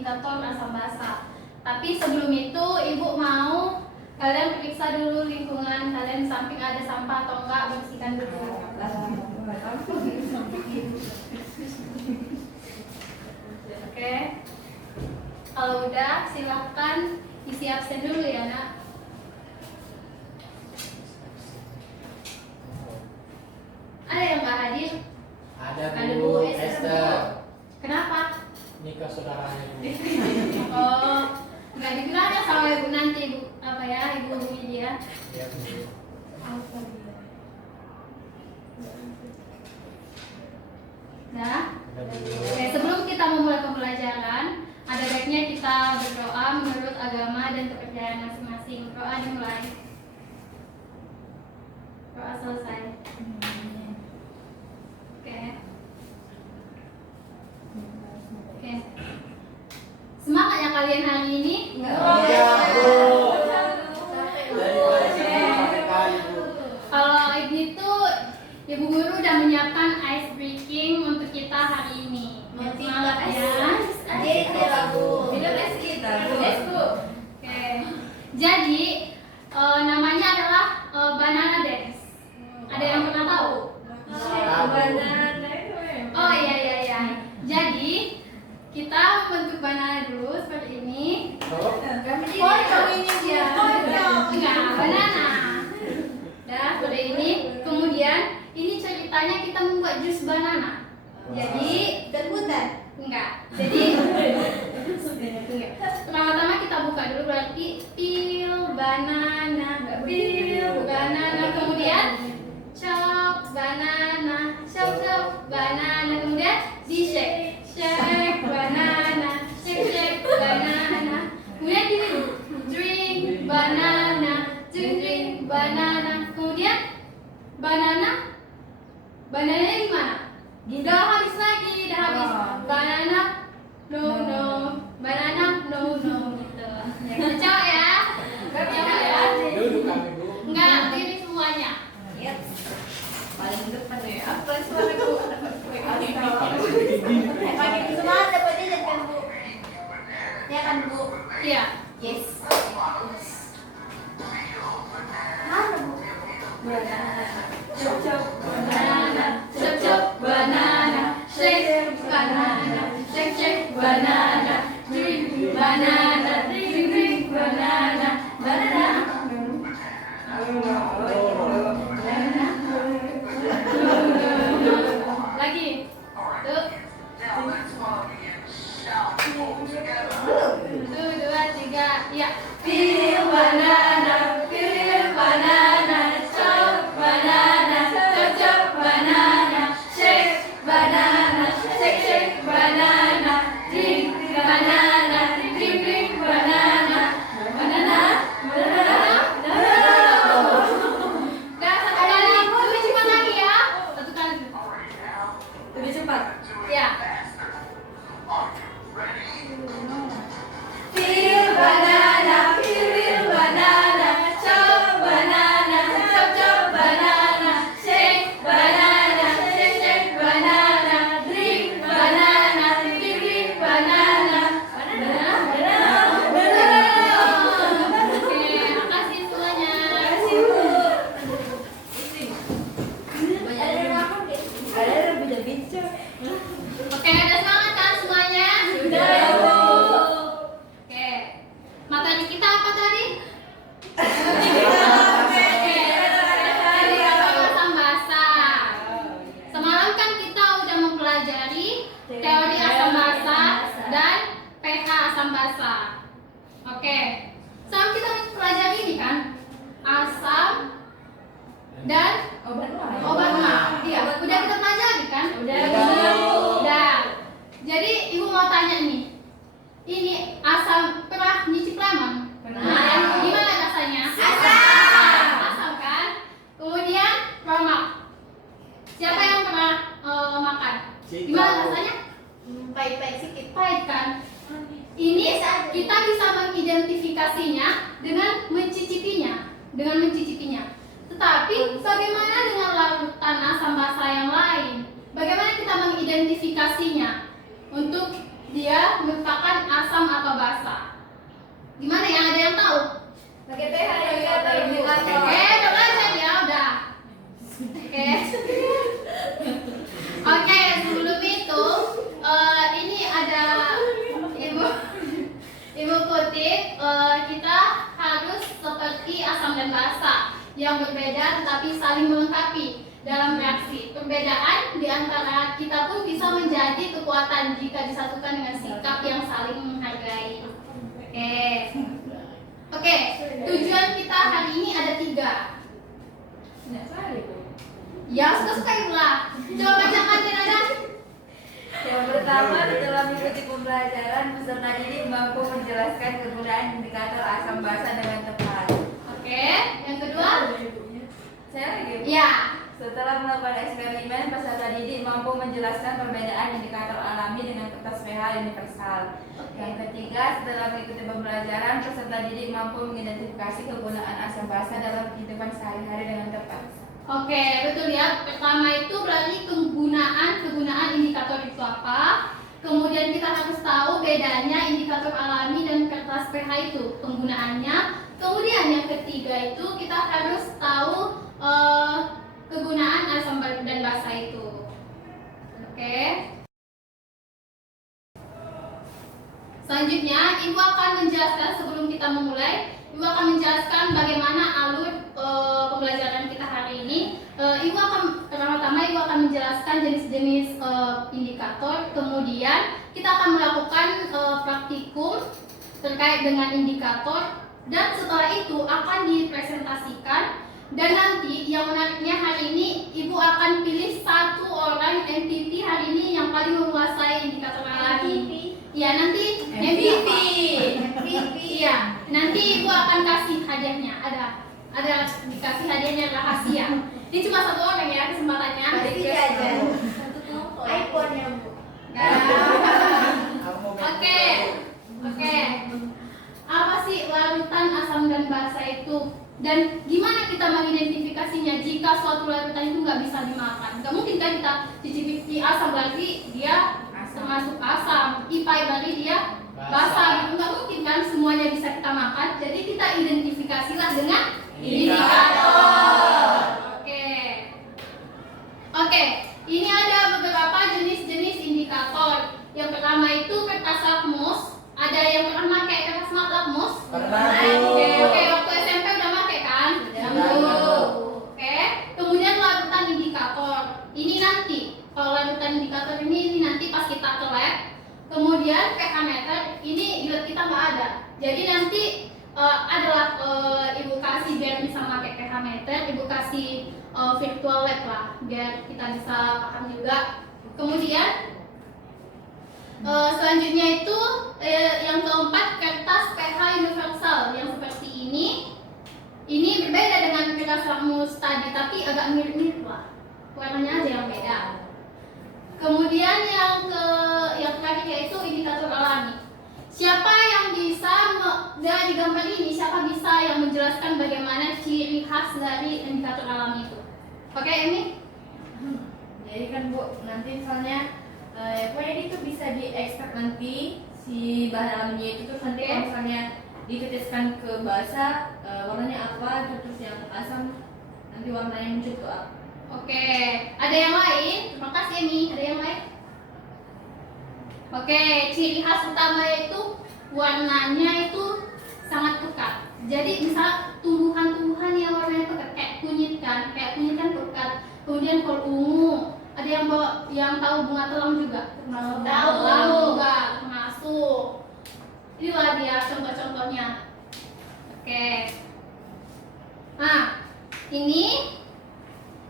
indikator asam basa. Tapi sebelum itu Ibu mau kalian periksa dulu lingkungan kalian, samping ada sampah atau enggak, bersihkan dulu. Oke. Kalau udah silahkan isi absen dulu ya, Nak. Ada yang nggak hadir? Ada Ada Bu Bu Esther. Kenapa? Nikah saudaranya Bu. Oh, nggak dibilang ya sama Ibu nanti, Ibu apa ya, Ibu Media. Ya Bu. Nah, Ada Bu. oke, sebelum kita memulai pembelajaran, ada baiknya kita berdoa menurut agama dan kepercayaan masing-masing. Doa dimulai. Doa selesai. Oke. Oke. Semangat ya kalian hari ini? Iya Bu. Dari pagi Bu. Kalau ini tuh Ibu Guru udah menyiapkan ice breaking untuk kita hari ini. Semangat ya. Oke. Jadi namanya adalah banana dance. Ada yang pernah tahu? Oh iya. Jadi kita bentuk banana dulu seperti ini. Enggak, banana. Dah seperti ini. Kemudian ini ceritanya kita membuat jus banana. Jadi enggak. Jadi pertama-tama kita buka dulu, berarti peel banana, kemudian chop banana, chop banana, kemudian di shake banana, shake banana, kemudian di drink banana, kemudian banananya di mana? Udah habis lagi, banana no gitu. Ya, kacau ya. Duduk kami Bu. Enggak, pilih semuanya. Iya. Banana, chop banana, shake banana, drink banana, drink banana, lagi. Tuh. 1, 2, 3, ya. Peel banana, chop banana, shake banana, drink banana, drink banana. Dah, satu kali, lebih cepat lagi ya. Satu kali. Lebih cepat. Ya. Peel banana, chop banana, shake banana, drink banana, Oke, makasih semuanya. Oke, ada semangat kan semuanya? Sudah, Bu. Oke. Materi kita apa tadi? Asam basa. Semalam kan kita udah mempelajari teori asam basa dan pH asam basa. Oke. Sekarang kita mempelajari ini kan asam dan obat mah. Iya, udah kita pelajari kan? Udah. Jadi Ibu mau tanya nih. Ini asam, pernah nyicip lemon? Pernah. Gimana rasanya? Asam kan? Kemudian lemak. Siapa yang pernah makan? Gimana rasanya? Pahit kan? Ini kita bisa mengidentifikasinya dengan mencicipinya. Tetapi bagaimana dengan larutan asam basa yang lain? Bagaimana kita mengidentifikasinya untuk dia merupakan asam atau basa? Gimana ya? Ada yang tahu? Pakai pH indikator, Bu. Oke, udah belajar ya, udah. Oke. Oke, sebelum itu ini ada ibu kutip, kita harus seperti asam dan basa yang berbeda tetapi saling melengkapi dalam reaksi. Perbedaan di antara kita pun bisa menjadi kekuatan jika disatukan dengan sikap yang saling menghargai. Oke, tujuan kita hari ini ada 3. Ya, suka-suka ibu lah. Coba bacakan ada. Yang pertama, setelah mengikuti pembelajaran, peserta didik mampu menjelaskan kegunaan indikator asam basa dengan tepat. Oke, yang kedua. Saya lagi. Ya. Setelah melakukan eksperimen, peserta didik mampu menjelaskan perbedaan indikator alami dengan kertas pH universal. Yang ketiga, setelah mengikuti pembelajaran, peserta didik mampu mengidentifikasi kegunaan asam basa dalam kehidupan sehari-hari dengan tepat. Oke, betul ya. Pertama itu berarti kegunaan indikator itu apa. Kemudian kita harus tahu bedanya indikator alami dan kertas pH itu penggunaannya. Kemudian yang ketiga itu kita harus tahu kegunaan asam dan basa itu. Oke. Selanjutnya, Ibu akan menjelaskan sebelum kita memulai. Ibu akan menjelaskan bagaimana alur pembelajaran kita hari ini. Ibu akan pertama-tama Ibu akan menjelaskan jenis-jenis indikator. Kemudian kita akan melakukan praktikum terkait dengan indikator. Dan setelah itu akan dipresentasikan. Dan nanti yang menariknya hari ini Ibu akan pilih 1 orang MVP hari ini yang paling menguasai indikator alami. Ya, nanti MVP. Iya, nanti Ibu akan kasih hadiahnya. Ada dikasih hadiahnya rahasia. Ini cuma 1 orang ya kesempatannya. iPhone ya, Bu. Oke. Apa sih larutan asam dan basa itu? Dan gimana kita mengidentifikasinya jika suatu larutan itu nggak bisa dimakan? Nggak mungkin kan kita cicipi asam berarti dia termasuk asam, IPA berarti dia basa gitu. Nggak mungkin kan semuanya bisa kita makan. Jadi kita identifikasilah dengan indikator. Oke. Ini ada beberapa jenis-jenis indikator. Yang pertama itu kertas lakmus. Ada yang pernah pakai kertas lakmus? Pernah. Oke, waktu SMP udah pakai kan? Oke. Kemudian larutan indikator. Ini nanti kalau larutan indikator ini nanti pas kita ke lab. Kemudian pH meter ini di lab kita nggak ada. Jadi nanti adalah Ibu kasih biar bisa pakai pH meter. Ibu kasih virtual lab lah biar kita bisa paham juga. Kemudian selanjutnya itu yang keempat kertas pH universal yang seperti ini. Ini berbeda dengan kertas lakmus tadi tapi agak mirip-mirip lah. Warnanya aja yang beda. Kemudian yang terakhir yaitu indikator alami. Siapa yang bisa dari gambar ini siapa bisa yang menjelaskan bagaimana ciri khas dari indikator alami itu? Oke, Emi? Jadi kan Bu, nanti misalnya pokoknya itu bisa diekstrak nanti si bahan alaminya itu terus nanti kalau misalnya ditetes,kan ke basa warnanya apa, terus yang asam nanti warnanya muncul tuh apa. Oke, ada yang lain? Terima kasih Emi. Ada yang lain? Oke, ciri khas utama itu warnanya itu sangat pekat. Jadi misal tumbuhan-tumbuhan yang warnanya pekat kayak kunyit kan pekat. Kemudian kol ungu. Ada yang tahu bunga telang juga? Tahu. Juga termasuk. Inilah dia contoh-contohnya. Oke. Nah, ini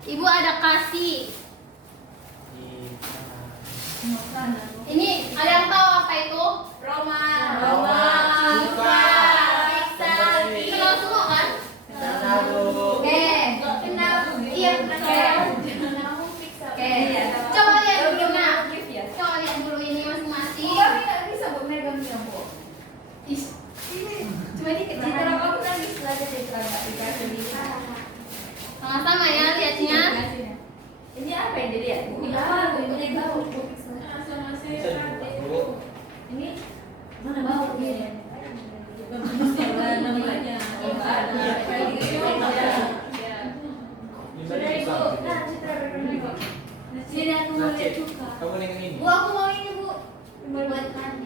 Ibu ada kasih. Ini ada yang tahu apa itu? Roma. Kenal semua kan? Oke. Iya, kenal. Oke. Coba lihat dulu nah. Coba lihat dulu ini masing-masing. Bisa Bu megangnya, Bu. Coba dikit. Citra kamu nanti belajar citra aplikasi di Sama-sama ya lihatnya. Ini apa yang dilihat? Ini apa? Ini tahu. Bisa dibuka dulu.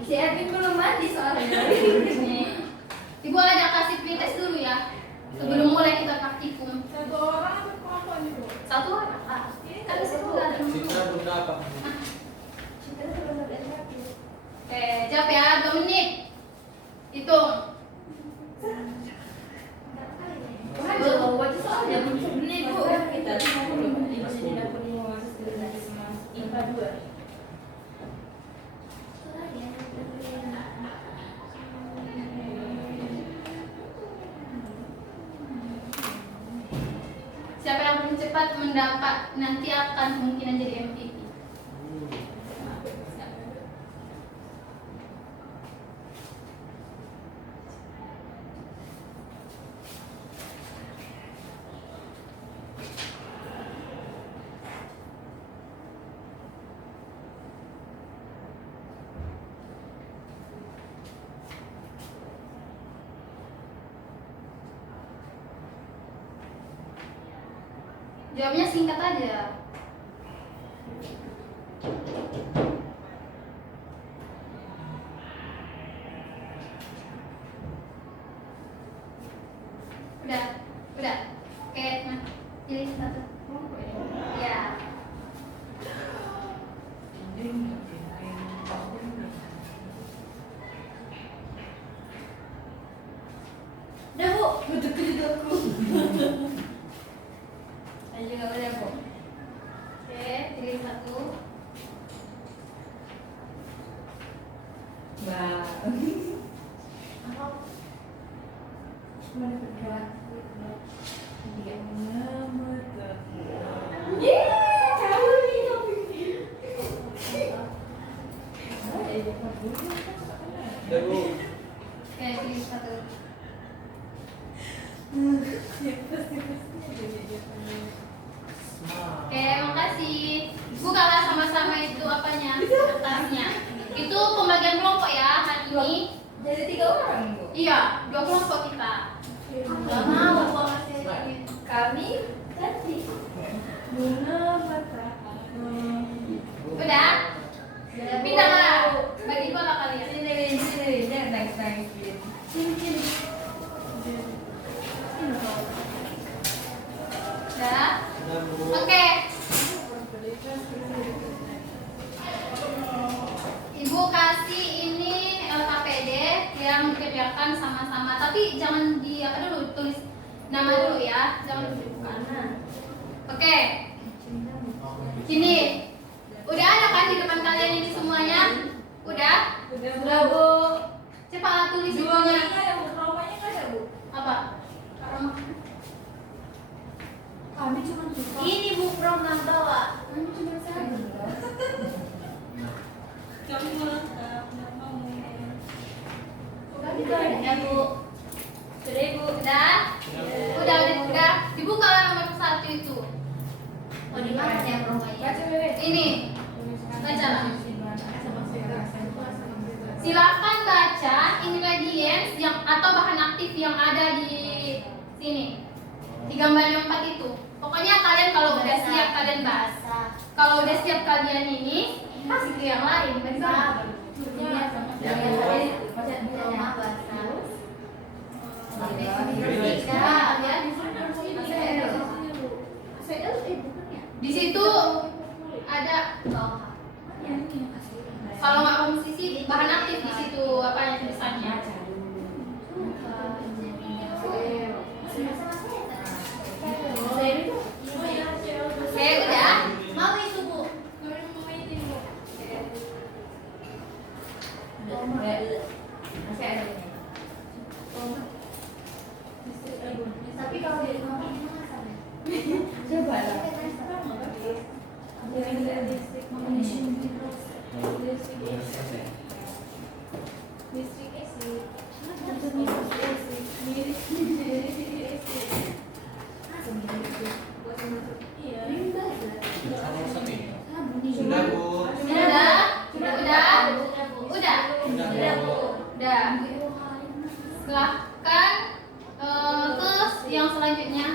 Si Erwin belum mandi soalnya. Ibu ada kasih pretest dulu ya. Sebelum mulai kita praktikum. Satu orang atau kelompok nih Bu? Satu orang. Kan di situ ada. Citra bunda apa? Oke, jawab ya, 2 menit. Hitung. Belum buat soalnya belum sebenarnya Bu. Kita belum di dapur IPA 2. Siapa yang paling cepat mendapat nanti akan kemungkinan jadi MVP. Jawabnya singkat aja. Udah. Oke, nah, pilih satu. Ya. Udah Bu, duduk aku. Saya juga udah Bu. Oke, pilih satu. Wah. Mana bergerak? Dia mengemuter. Yeay, tahu nih topiknya. Udah Bu. Oke, pilih satu. Oke, makasih. Ibu kalah sama-sama itu apanya? Kertasnya. Itu pembagian kelompok ya hari ini. Jadi 3 orang Bu. Iya, 2 kelompok kita. Gak mau aku masih Kami tadi bunga Udah? Pindah lah. Bagi bola kalian. Sini, jangan nangis. Sini. Udah? Udah Bu. Oke. Ibu kasih ini LKPD yang dikerjakan sama-sama. Tapi jangan di apa dulu, tulis nama dulu ya. Jangan dibuka. Oke. Sini. Udah ada kan di depan kalian ini semuanya? Udah? Udah Bu. Cepat tulis Dua itunya. nggak ada Bu, kelompoknya nggak ada Bu. Apa? Kami cuma suka. ini Bu Prom bawa. Kami cuma satu. Kami malah nggak mau. Kami tuh ada Bu. Sudah Ibu, udah? Udah. Dibuka nomor 1 itu. Oh di mana ya Promnya? Baca Bebe. Ini. Baca lah. Silakan baca ingredients yang atau bahan aktif yang ada di sini. Di gambar yang 4 itu. Pokoknya kalian kalau udah siap kalian bahas. Kalau udah siap kalian ini kasih ke yang lain. Benar. Di situ ada kalau nggak komposisi bahan aktif di situ apa yang tulisannya. Oke, udah. Mau itu Bu. Masih ada ini. Tapi kalau di rumah gimana rasanya? Coba lah. Sudah Bu. Udah. Silahkan ke yang selanjutnya.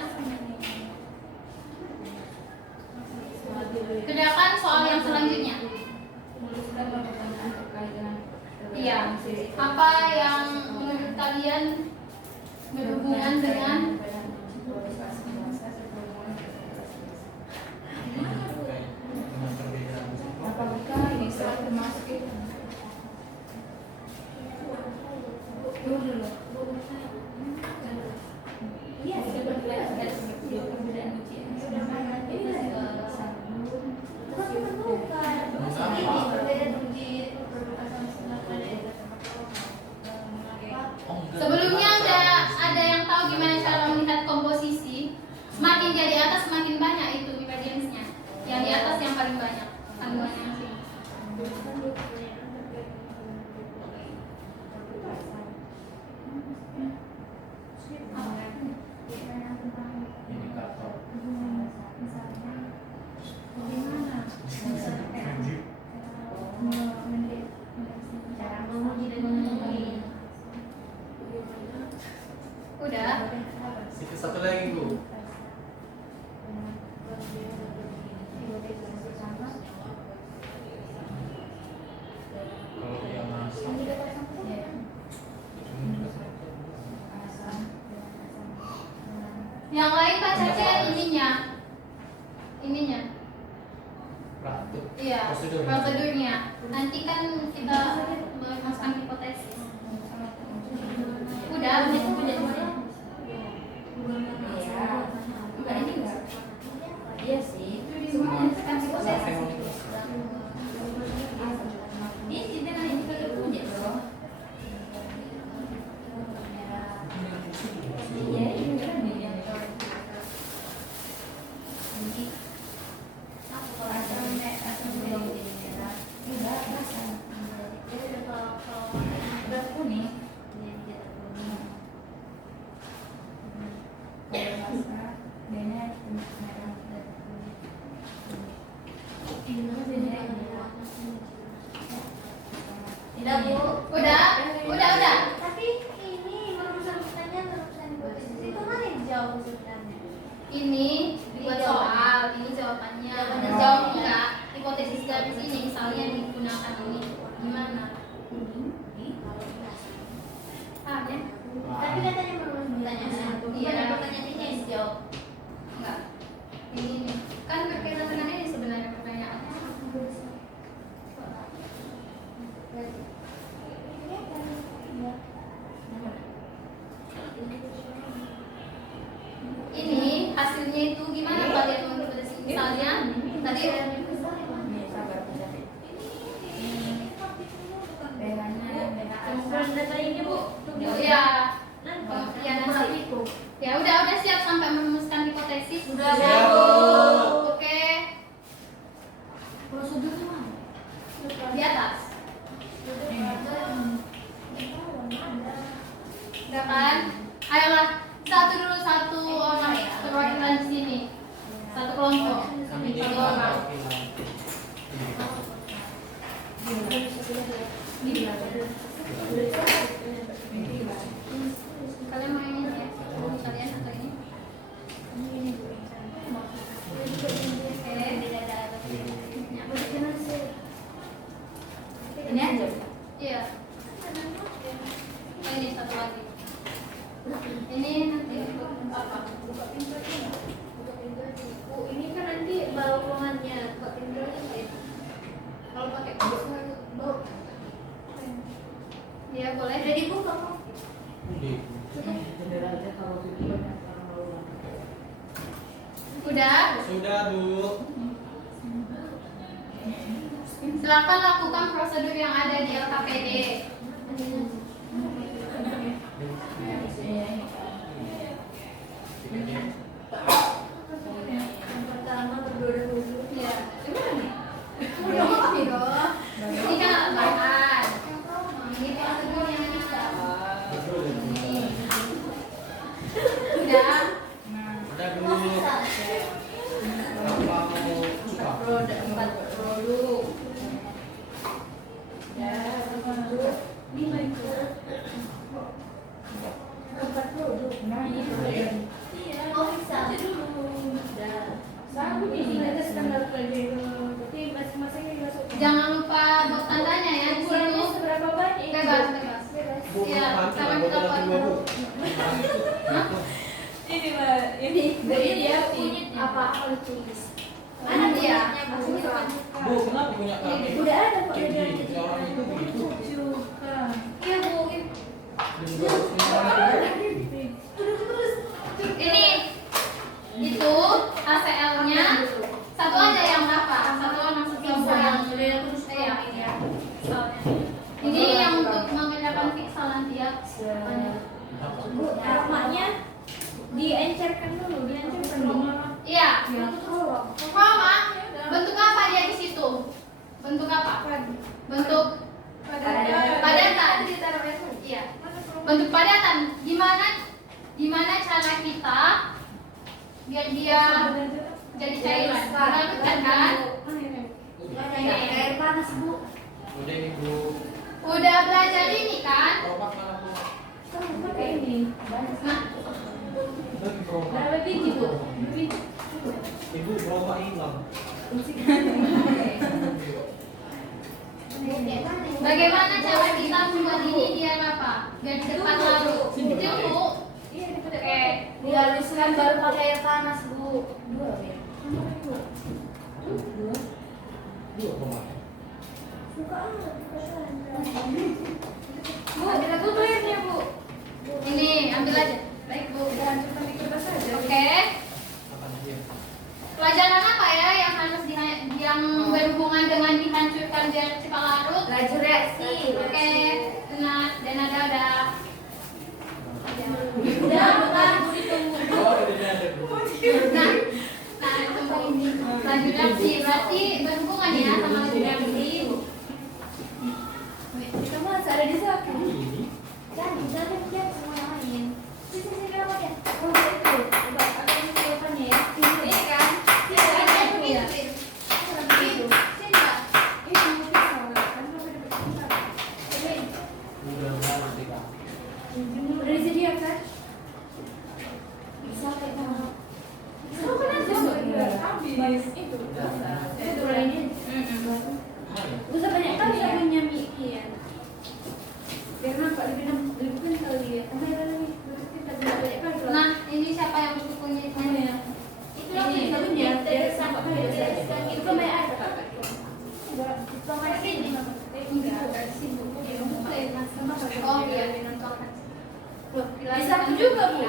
Kerjakan soal yang selanjutnya. Ya, apa yang menurut kalian berhubungan dengan Dengan perbedaan. apakah bisa termasuk itu? Dulu. Iya, sebenarnya ada perbedaan ujian. sebelumnya ada yang tahu gimana cara melihat komposisi? Semakin dia di atas semakin banyak itu ingredientsnya. Yang di atas yang paling banyak kandungannya sih. Indikator. Udah. Satu lagi Bu. Kalau yang asam. Yang lain baca aja ininya. Ininya. Praktik. Iya. Prosedur. Prosedurnya. Nanti kan kita memasukkan hipotesis. Udah itu udah semuanya. Iya. Enggak ini enggak. Iya sih. Semuanya kan hipotesis. Ini kita kan ini kalau punya bro. Iya, ini kan dia. Asam belum jadi merah. Enggak, basah. Udah kuning. Kalau basah, bedanya merah. Tidak Bu. Udah. Tapi ini merupakan pertanyaan merupakan hipotesis itu mana yang jauh sebenarnya? Ini dibuat soal, ini jawabannya. Jawabannya. Jawab enggak? Hipotesis garis ini misalnya digunakan ini. Gimana? Paham ya? Tapi katanya merupakan pertanyaan. Iya. Bukan pertanyaan ini yang dijawab. Enggak. Ini nih. Kan berkaitan dengan ini sebenarnya pertanyaannya. Ini hasilnya itu gimana kalian menghipotesis? Misalnya tadi Ini sabar cari. pH-nya Kemudian data ini Bu. ya ya nanti ya udah siap sampai merumuskan hipotesis Sudah, Siap, Bu. oke Prosedurnya mana? di atas udah kan ayolah satu orang perwakilan di sini satu kelompok Kami di satu orang kalian mau ini ya kalian atau ini ini aja. iya oh, ini satu lagi ini nanti apa Bu, ini kan nanti bau ruangannya, buka pintu aja nggak ya? Kalau pakai bau. ya boleh Udah dibuka kok. udah Sudah Bu. silakan lakukan prosedur yang ada di LKPD Yang pertama berdua dulu. ya gimana nih udah ini dong ini kan bahan ini prosedur yang bisa udah Udah Bu. Apa mau coba? Produk 4 produk. Ya, Sama kita foto. Hah? Ini mah ini. Jadi dia punya apa kalau tulis. Mana dia? Bu, kenapa punya kaki? Udah ada kok Cek dia. di orang itu begitu. Iya bu. Ini itu ACL-nya satu aja yang berapa? Satu orang satu yang iya. Ini yang untuk mengerjakan piksel nanti ya. Bu, maknya diencerkan dulu. Iya. Mama, bentuk apa dia di situ? Bentuk apa? Bentuk padatan. Iya. Bentuk padatan. Gimana cara kita biar dia jadi cairan? Kita kan? Air panas bu. Udah ini Bu. Udah belajar ini kan? Gerobak mana Bu? Pakai ini. Nah, Bagi gerobak. Berapa biji bu? Ibu gerobak hilang. bagaimana cara kita membuat ini biar apa? Biar cepat larut. Itu Bu. Oke. Dihaluskan baru pakai air panas bu. Dua ya. Dua gerobak. Bu, kita tutup airnya, Bu. Ini ambil aja. Baik Bu. Hancurkan di kertas saja. Oke. Akan dia. Pelajaran apa ya yang harus yang berhubungan dengan dihancurkan biar cepat larut? Laju reaksi. Oke. Nah, dan ada. Udah bukan bu ditunggu. Oh, ini ada Bu. Nah, tunggu ini. Laju reaksi berarti berhubungan ya sama laju reaksi. Kita masih ada di saku. Ini. Jangan semua yang lain. Sini kenapa dia? Oh itu. Coba ada yang siapannya ya. Ini kan? Iya, ada Ini ya. Sini, Pak. Ini mau bisa kan Udah nanti Kak. udah disediakan kan? Bisa kayak mana? Bisa kan aja. Habis. Itu. Itu lainnya. Bisa banyak kan sabunnya Miki ya. Karena Pak lebih kental dia. Kamera lebih kita banyak kan. Nah, ini siapa yang punya itu? Itu lagi sabunnya. Biar sama kayak itu kan banyak ada Pak. Itu kan ini. Oh iya, Bisa aku juga bu.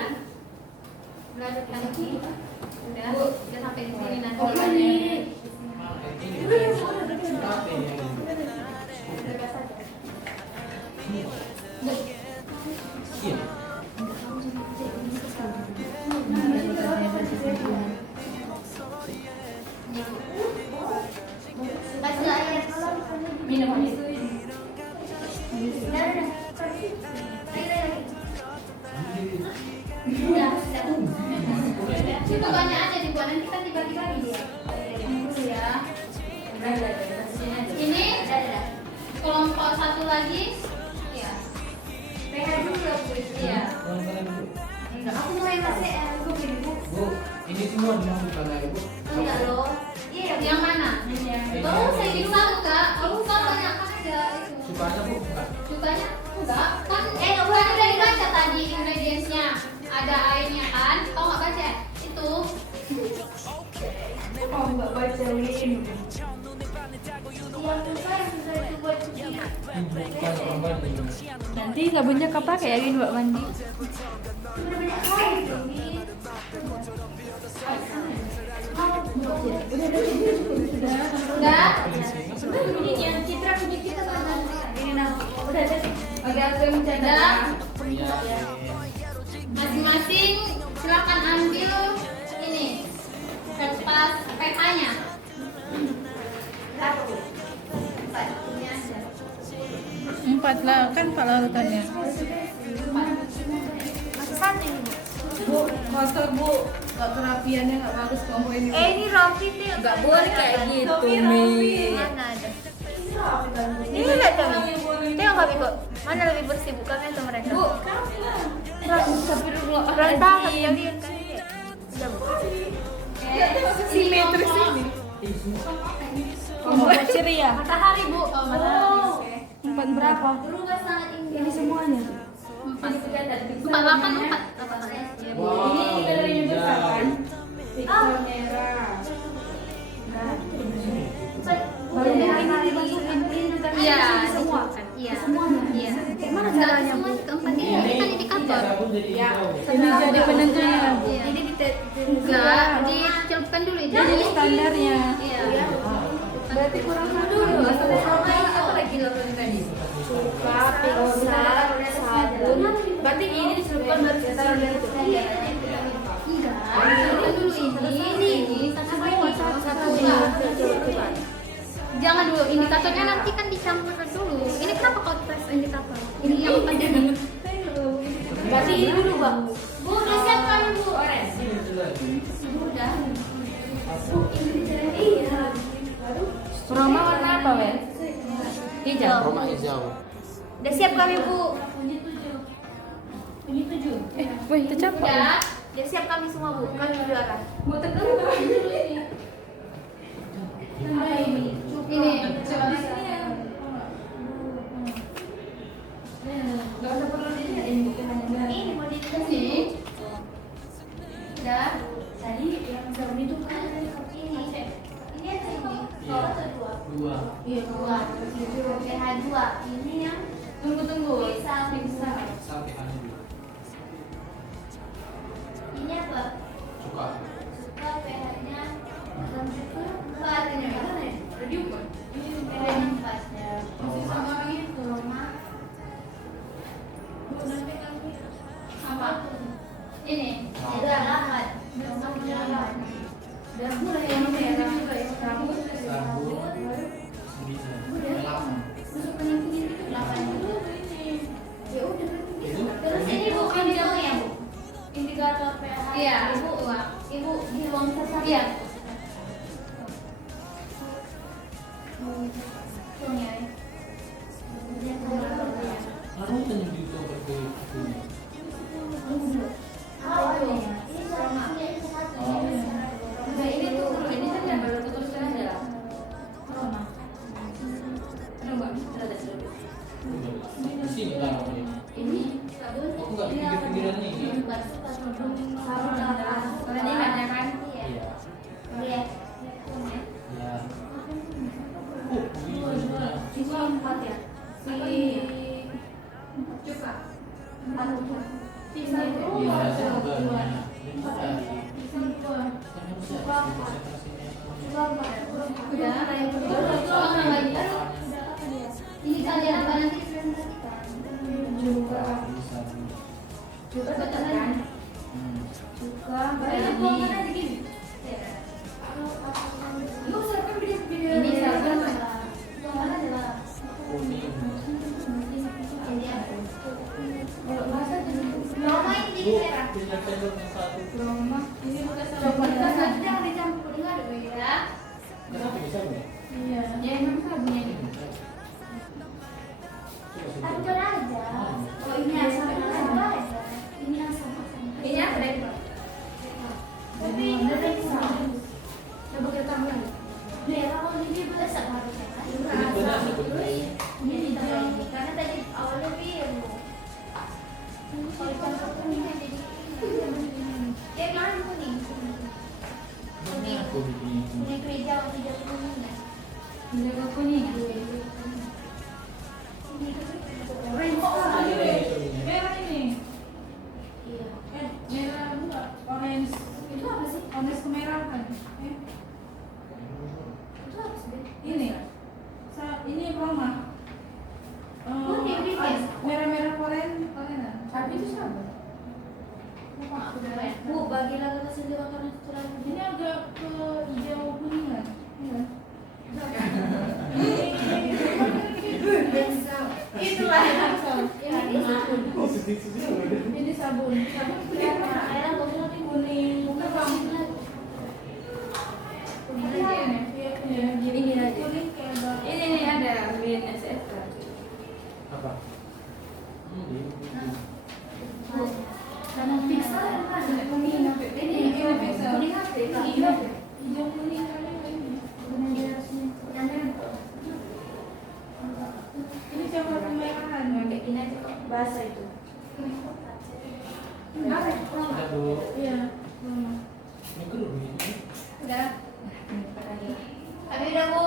Belajar kan ini. Udah sampai di sini nanti. Oh ini. Ini. Tapi yang ini. Iya. Kasih air. Minum habis. Itu banyak aja dibuat nanti kita tiba-tiba dia. Ya. Ini kelompok satu lagi. Iya. PH juga bu. Iya. Nontonin Bu. Aku mau yang kasih aku beli bu. Bu, ini semua dimasukkan lagi Bu. Enggak loh. Iya. Yang mana? Kamu saya bisa enggak? Kamu bisa banyak kan ada itu. Sukanya Bu enggak? Sukanya enggak? Kan kan udah dibaca tadi ingredientsnya. Ada airnya kan? Kau nggak baca? Itu. Oh, Mbak baca ini. Yang susah itu buat cuci. Bukan korban ini. Nanti sabunnya kapan kayak gini Mbak mandi? Udah banyak air ini. Udah? Ini yang citra punya kita mana? Ini nama. Udah ada. Oke, aku yang mencatat. Udah? Iya. Masing-masing silakan ambil ini kertas PH-nya. Berapa bu? 4. Ini aja. 4 lah, kan 4 larutannya. Masukan ini bu. Bu, kotor Bu. Gak kerapiannya gak bagus kamu ini. Ini rapi deh. Gak boleh kayak gitu, Mi. Mana ada? Ini lihat kami. Tengok kami kok. Mana lebih bersih bu kami atau mereka? Bu, Berontak kami yang lihat kami. Udah bu. simetris ini. Kelompok ceria. Matahari Bu. Oh, matahari. Oke. 4 berapa? Berubah sangat indah. Ini semuanya. Empat. Jadi kita tak bisa. Empat makan namanya. empat. Wow, Ini kalorinya besar kan? Ah. Pixel merah. Nah, Baru dimasukin Iya, semua. Iya. Semua. Iya. Gimana Enggak caranya, semua Bu? keempat ini kan indikator. Sabun jadi Ya. hijau. Ini jadi penentunya. Iya. Jadi Enggak, dicelupkan dulu itu. Jadi standarnya. Iya. Berarti kurang satu dulu. Apa lagi lakukan tadi? suka, pizza, sabun. Berarti ini diselupkan baru kita taruh di situ. Enggak. Celupkan dulu ini satu Coba. Jangan dulu indikatornya nanti kan dicampur dulu. Ini kenapa kau tes indikator? Ini yang empat ini. Berarti ini dulu, Bang. Bu, udah siap kan Bu? Orange. Ini jelas. Udah. Iya. Roma warna apa, Wen? Hijau. Roma hijau. Udah siap kami, Bu. Wih, itu capek. Udah. Udah siap kami semua, Bu. Kami juara. Mau tekan dulu ini. Ini. Gak usah perlu dilihat ini bukan hanya. Ini mau dikasih. Ini. Udah. Tadi yang sabun itu kan ini. Ini ada ini. Kalau atau dua? Dua. Iya, dua. PH dua. Ini yang Tunggu. bisa. Sampai anu dulu. Ini apa? Suka. Suka PH-nya 4. Radiukan. PH-nya 4. Masih sama orang itu. Apa? Ini. Udah 8. Dan mulai yang merah. Rambut. Sabun. 9. 8. Ya udah Itu? terus ini Bu, ini dong ya Bu. Indikator pH. Iya. Ibu, Ibu di ruang sesar. Iya. Tuh ya. Aku tanya gitu seperti itu. Oh, ini sama. Nah, ini tuh dulu, ini kan yang baru tuliskan aja. Roma. Ada nggak? Ada dulu. Di sini kan ini. Ini Sabun. Aku nggak pikir pikirannya ini. Sabun. kalian ingat ya kan? Iya. Iya. Iya. Oh, begini maksudnya. Itu 4 ya. Si Cuka. Pisang itu. Iya, sebenarnya. Itu tadi. Kan harusnya konsentrasinya. Udah. Ulang lagi. Ini kalian apa nanti presentasikan? Cuka. Bisa. Cuka betul kan? Cuka. Ini sabun. Kuning. Kalau masa Mama ini Bu, merah. bisa cendol yang satu. Roma. Ini bukan Coba sabun. kita jangan dicampur enggak dulu ya. Kenapa bisa bu? Iya. Ya emang sabunnya ini. Atur aja. Oh ini asam aja. Ini asam. Ini apa deh? Tapi ini sama. Coba kita tambah. Merah kalau ini besar harusnya kan? Ini benar sebenarnya. Ini ditambah ini karena tadi awalnya biru. Kalau campur kuning kan jadi kemarin kuning. Ini aku begini. Kuning hijau hijau kuning ya. Menjaga kuning. Merah ini. Iya. Merah enggak? Orange. Itu apa sih? Orange kemerahan. Itu apa sih? Ini. Ini Roma. Putih, putih. Merah-merah koren. Tapi itu sama. Bu, bagilah kita sendiri karena setelah Ini agak ke hijau kuningan. Iya. itulah. Ini sabun. Sabun kelihatan. Airnya bagus nanti kuning. Bukan bang. Kuning aja ya. Ini aja. Ini nih ada BNSS. Apa? Ini. Sama pixel yang mana? Kuning. Ini pixel. Kuning apa? Hijau kuning Yang ini coklat kemerahan. kayak gini aja kok basah itu. Apa ya? Kita dulu. Iya. Ini kan udah begini. Udah. Abi udah Bu.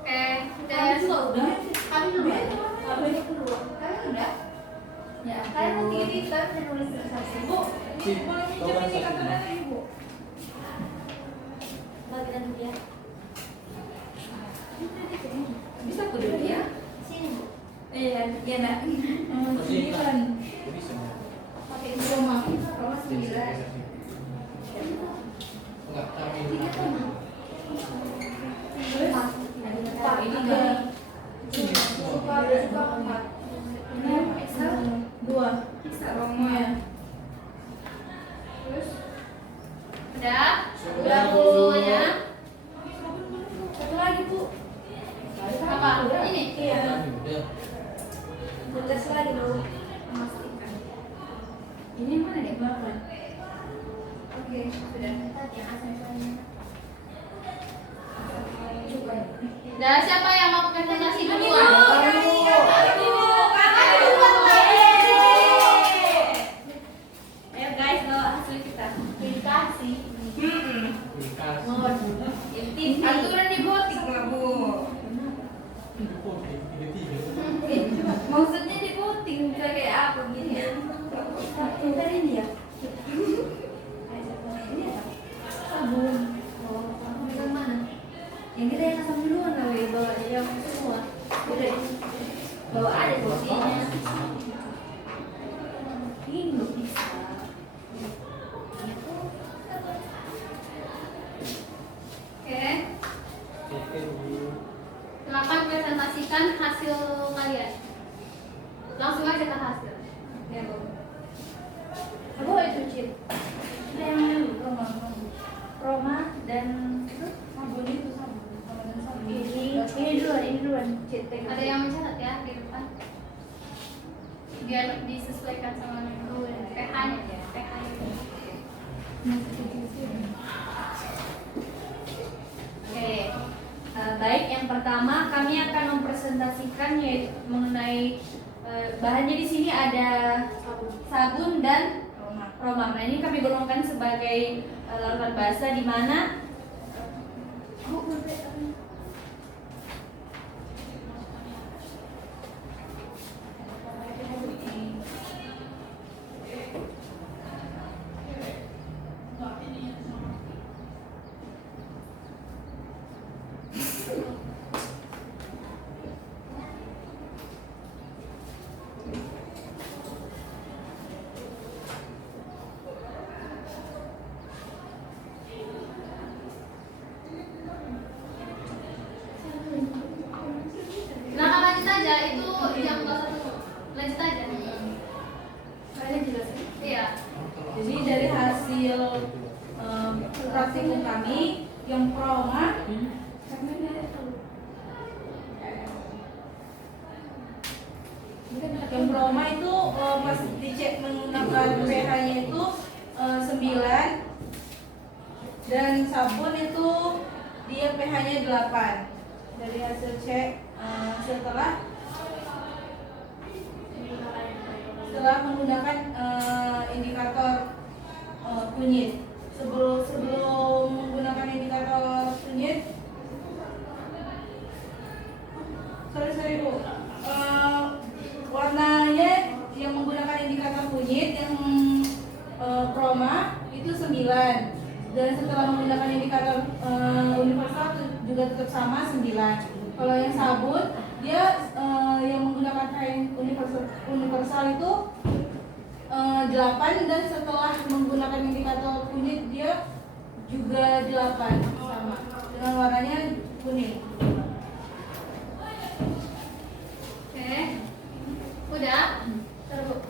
Oke, udah. Kami juga udah. Abi udah. Kami kedua. Kami udah. Ya, Kalian mau tiga-tiga bisa nulis prestasi. Bu, Si, boleh kau minjem kan indikatornya satu. lagi, Bu? Bagian dulu ya. bisa aku dulu ya? Sini Bu. Iya, iya nak. Masih Sembilan. Jadi semua. Pakai Roma. Roma 9. Enggak, kami. Terus? Pak, ini enggak. Suka 4. Ini Excel. 2. Roma. Terus Udah. Udah, Bu. Semuanya. Satu lagi, Bu. Apa? Ini. Iya. Kami udah. Tulis lagi dulu. memastikan. Ini mana deh? Delapan. Oke, sudah. Tadi yang asal-asalnya. Udah, siapa yang mau presentasi duluan? Ayo guys, bawa hasil kita. Dikasih. Dikasih. Aturan di voting lah Bu. Oke, tiga-tiga. Maksudnya di voting kayak apa gini? Tadi ini ya. Sabun. Yang mana? Yang kita yang asam duluan lah, we. Bawa jadi aku semua. Udah. Bawa aja porsinya. Ini belum bisa. Oke. Oke, Bu. Silakan presentasikan hasil kalian. Langsung aja ke hasil. Ya Bu. Apa itu, Cid? Ada yang Roma dan sabun itu sabun. Roma dan sabun. Ini duluan, Cid. pegang. Ada yang mencatat ya di depan. Biar disesuaikan sama PH-nya ya. PH-nya. Oke, baik. Yang pertama kami akan mempresentasikan yaitu mengenai bahannya di sini ada sabun dan Roma. Nah, ini kami golongkan sebagai larutan basah di mana Silakan lanjut aja, itu yang kelas 1. Lanjut aja. kalian jelasin. Iya. Jadi dari hasil praktikum kami yang Roma yang Roma itu pas dicek menggunakan pH-nya itu 9 dan sabun itu dia pH-nya 8 dari hasil cek setelah menggunakan indikator kunyit. Sebelum menggunakan indikator kunyit, sorry Bu, warnanya yang menggunakan indikator kunyit yang Chroma itu 9 dan setelah menggunakan indikator universal juga tetap sama 9. Kalau yang sabun dia yang menggunakan kain universal itu 8 dan setelah menggunakan indikator kunyit dia juga 8 sama dengan warnanya kuning. Oke. Udah? Terus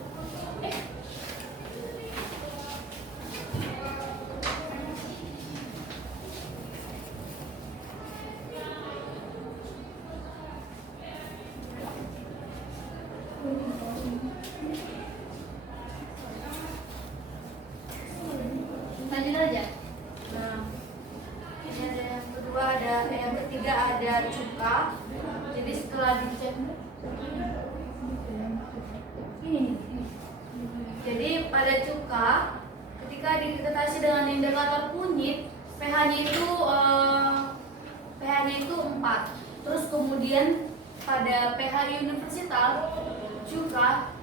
Lanjut aja. Nah, ini ada yang kedua, yang ketiga ada cuka. Jadi setelah dicek ini pada cuka, ketika dideteksi dengan indikator kunyit, pH-nya itu 4. Terus kemudian pada pH universal cuka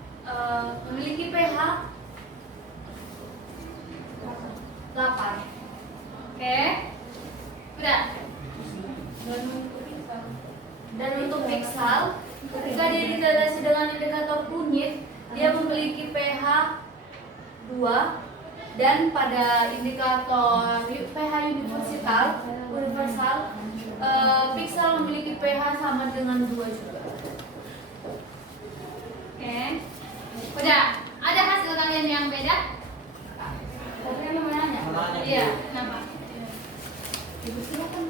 memiliki pH 8. Oke. Udah. Dan untuk piksal, ketika dia dideteksi dengan indikator kunyit, dia memiliki pH 2, dan pada indikator pH universal piksal memiliki pH sama dengan 2 juga. Oke. Udah. Ada hasil kalian yang beda? Tapi kan mau nanya. Menanya. Iya. Kenapa? Ibu silakan.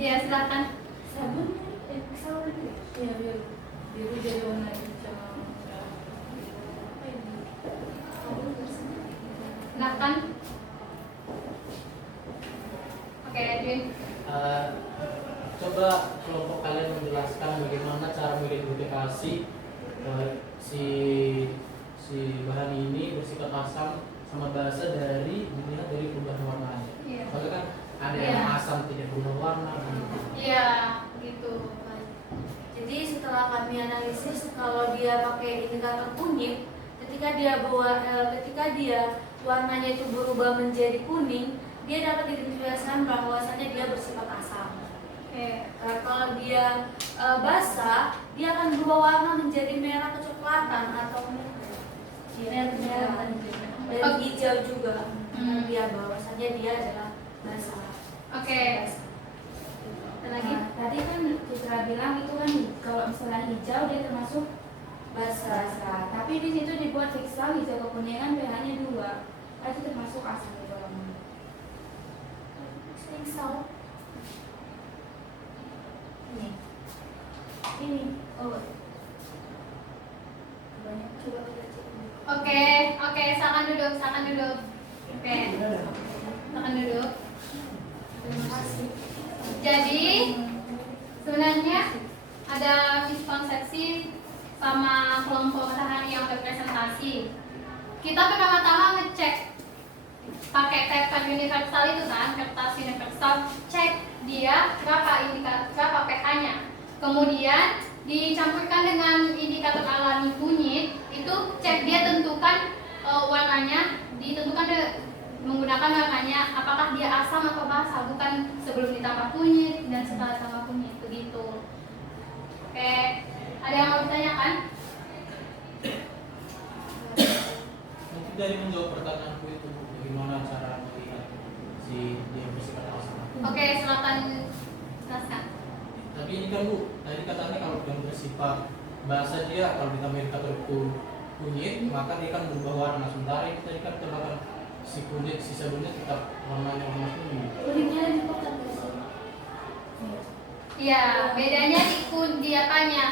Iya, silakan. Sabun piksal lagi. Iya, biru jadi warna hijau. Apa ini? Silakan. Oke, Edwin. Coba kelompok kalian menjelaskan bagaimana cara mengidentifikasi si bahan ini bersifat asam sama basa dilihat dari perubahan warnanya. Iya. Soalnya kan ada Iya. yang asam tidak berubah warna. Iya, gitu. Jadi setelah kami analisis, kalau dia pakai indikator kunyit, ketika dia warnanya itu berubah menjadi kuning, dia dapat diidentifikasikan bahwasannya dia bersifat asam. Oke. Kalau dia basah, dia akan berubah warna menjadi merah kecoklatan atau merah dan hijau juga. Dia bahwasannya dia adalah basah. Oke. Ada lagi? Nah, tadi kan Citra bilang itu kan kalau misalnya hijau dia termasuk Basah. basah. Tapi di situ dibuat piksel hijau kekuningan pH-nya 2. Itu termasuk asam di dalamnya. Piksel. Ini. Oh. Banyak coba kita cek. Oke, silakan duduk. Oke. Silakan duduk. Terima kasih. Jadi sebenarnya ada miskonsepsi sama kelompok matahari yang representasi. Kita pertama-tama ngecek pakai paper universal itu kan, kertas universal, cek dia berapa pH-nya. Kemudian dicampurkan dengan indikator alami kunyit, itu cek dia tentukan warnanya, menggunakan warnanya apakah dia asam atau basa, bukan sebelum ditambah kunyit dan setelah tambah kunyit begitu. Oke, ada yang mau ditanyakan? Mungkin dari menjawab pertanyaanku itu, bagaimana cara melihat si dia bersifat asam. Oke, silakan jelaskan. Tapi ini kan Bu, tadi katanya kalau yang bersifat basa dia kalau ditambah indikator kunyit maka dia kan berubah warna. Sementara ini tadi kan terdapat si kunyit, si sabunnya tetap warnanya warna kuning. Kulitnya lebih pekat nggak sih? Iya, bedanya di apanya?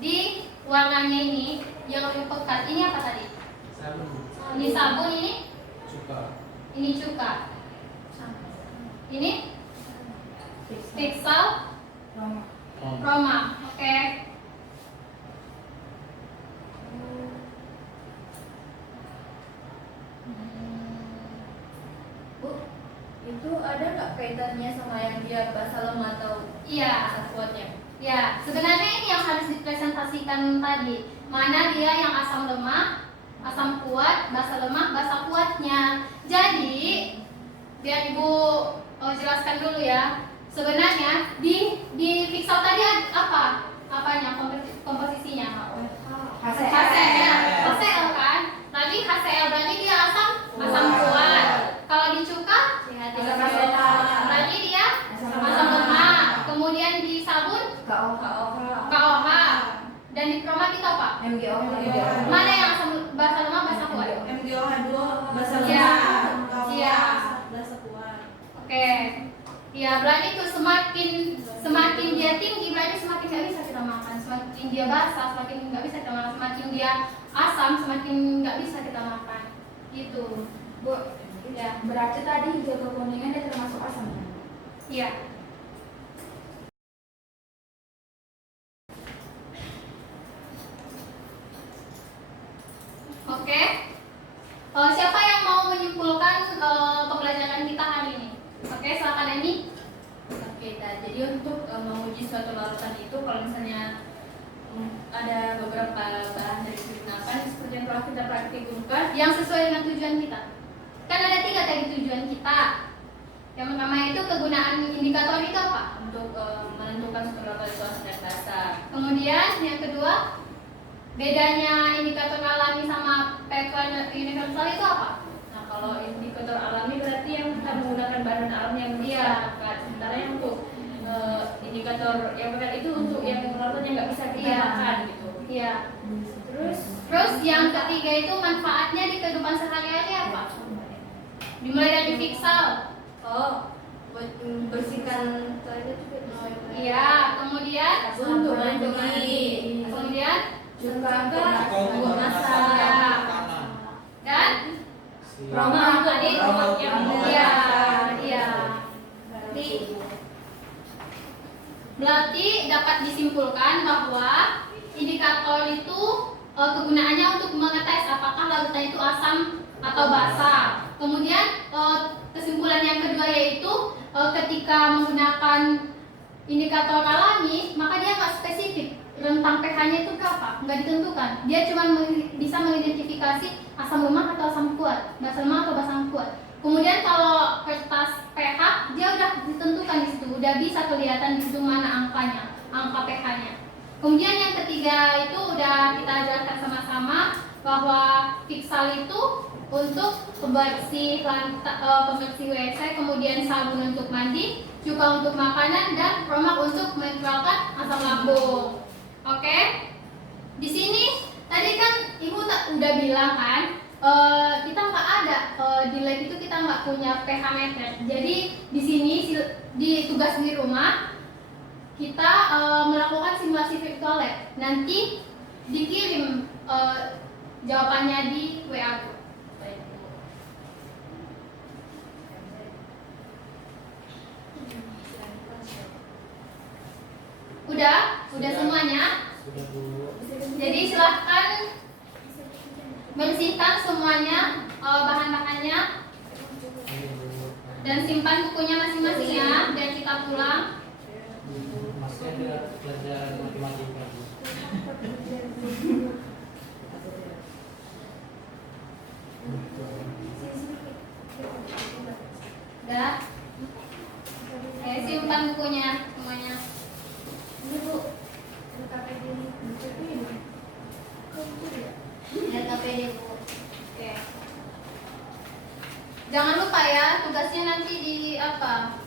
Di warnanya ini yang lebih pekat. Ini apa tadi? Sabun Bu. Ini sabun, ini Suka. ini cuka. Ini piksel Roma. Oke. Bu, itu ada nggak kaitannya sama yang dia basah lemah atau Iya. basah kuatnya? Ya, sebenarnya ini yang harus dipresentasikan tadi. Mana dia yang asam lemah, asam kuat, basa lemah, basa kuatnya. Jadi, biar Ibu jelaskan dulu ya. Sebenarnya di piksel tadi apa? Apanya komposisinya? HCl kan? Tadi HCl berarti dia asam kuat. Kalau di cuka berarti dia asam lemah. Kemudian di sabun KOH. Dan di kromat itu apa? Mana yang asam basa lemah, basa kuat? MgOH2 basa Iya. lemah, Iya. basa kuat. Oke. Ya, berarti itu semakin dia tinggi berarti semakin nggak bisa kita makan. Semakin dia basah, semakin nggak bisa kita makan. Semakin dia asam, semakin nggak bisa kita makan. Gitu. Bu, Ya. berarti tadi hijau kekuningan dia termasuk asam ya? Iya. Oke. Jadi untuk menguji suatu larutan itu kalau misalnya ada beberapa bahan dari digunakan seperti yang telah kita praktikumkan. Yang sesuai dengan tujuan kita. Kan ada 3 tadi tujuan kita. Yang pertama itu kegunaan indikator itu apa? Untuk menentukan suatu larutan itu asam dan basa. Kemudian yang kedua, bedanya indikator alami sama pattern universal itu apa? Nah, kalau indikator alami berarti yang kita menggunakan bahan alam yang bisa Iya. makan. Sementara yang untuk indikator yang benar itu untuk yang larutan yang nggak bisa kita Iya. makan gitu. Iya. Terus Yang ketiga itu manfaatnya di kehidupan sehari-hari apa? Dimulai dari fiksal. buat bersihkan toilet juga. Iya, kemudian Untuk mandi. kemudian Juga Untuk masak. makanan. dan Roma tadi Roma. yang iya, iya. Berarti dapat disimpulkan bahwa indikator itu kegunaannya untuk mengetes apakah larutan itu asam atau basa. Kemudian kesimpulan yang kedua yaitu ketika menggunakan indikator alami maka dia nggak spesifik rentang pH-nya itu berapa, nggak ditentukan. Dia cuma bisa mengidentifikasi asam lemah atau asam kuat, basa lemah atau basa kuat. Kemudian kalau kertas pH dia udah ditentukan di situ, udah bisa kelihatan di situ mana angkanya, angka pH-nya. Kemudian yang ketiga itu udah kita ajarkan sama-sama bahwa fiksal itu untuk pembersih pembersih WC, kemudian sabun untuk mandi, juga untuk makanan, dan promak untuk menetralkan asam lambung. Oke? Di sini tadi kan ibu udah bilang kan, kita nggak ada di lab itu kita nggak punya pH meter. Jadi di sini di tugas di rumah kita melakukan simulasi virtual lab. Nanti dikirim jawabannya di WA group. Udah semuanya. Sudah Bu. Jadi silahkan bersihkan semuanya bahan-bahannya Ini Bu. dan simpan bukunya masing-masing ya biar kita pulang. Masih ada pelajaran matematika Bu. Udah. Simpan bukunya semuanya. Ini Bu, ada KPD ini. Ada KPD Bu. Oke. Jangan lupa ya tugasnya nanti di apa?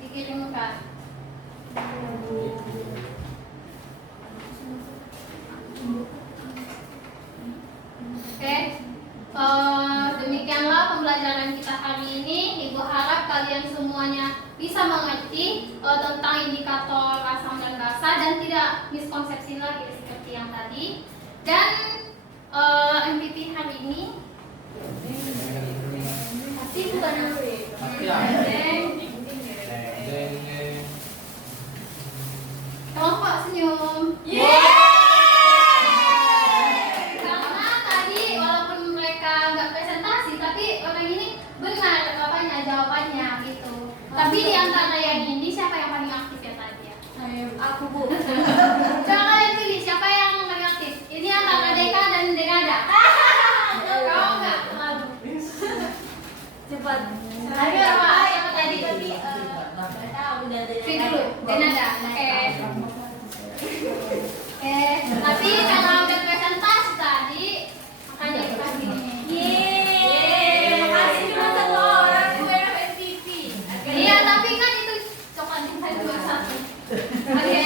Dikirimkan. Oke. Demikianlah pembelajaran kita hari ini. Ibu harap kalian semuanya bisa mengerti tentang indikator asam dan basa dan tidak miskonsepsi lagi seperti yang tadi. Dan MVP hari ini pasti bukan Pasti ya. Kelompok senyum. Karena tadi walaupun mereka nggak presentasi, tapi orang ini benar jawabannya gitu. Tapi di antara yang ini siapa yang paling aktif ya tadi ya? Aku Bu. Coba kalian pilih siapa yang paling aktif. Ini antara Deka dan Denada. Kau nggak? Aduh. Cepat. Ayo siapa tadi? Pilih dulu. Denada. Oke. Tapi kalau udah presentasi tadi, makanya dikasih ini. Makasih cuma satu orang gue yang MVP. Iya, tapi kan itu coklat kita 21. Oke.